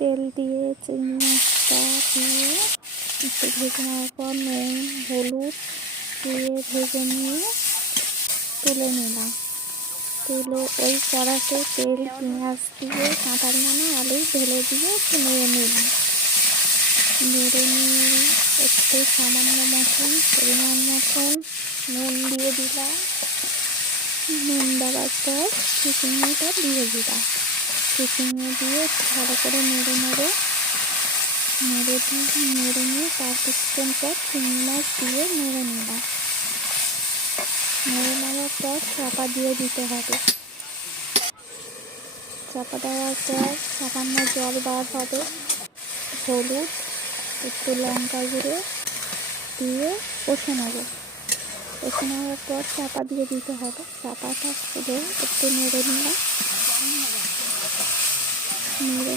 তেল দিয়ে চিংড়ি মাছটা দিয়ে একটু ভেজে নেওয়ার পর নুন হলুদ দিয়ে ভেজে নিয়ে তুলে নিলাম। তুলে ওই কড়াতে তেল পেঁয়াজ দিয়ে কাঁচা লঙ্কা আলু ঢেলে দিয়ে একটু নেড়ে নিলাম। নেড়ে নিয়ে একটু সামান্য মতন পরিমাণ মতন নুন দিয়ে দিলাম। নুন দেওয়ার পর চিচিঙ্গাটা দিয়ে দিলাম। চিচিঙ্গা দিয়ে ভালো করে নেড়ে নিয়ে তার কিছুক্ষণ পর চিংড়ি মাছ দিয়ে নেড়ে নিলাম। নেড়ে নেওয়ার পর চাপা দিয়ে দিতে হবে। চাপা দেওয়ার পর সামান্য জল বার হবে। হলুদ একটু লঙ্কা গুঁড়ো দিয়ে কষে নেব। কষে নেওয়ার পর চাপা দিয়ে দিতে হবে। চাপাটা খুলে একটু নেড়ে নিলাম। নেড়ে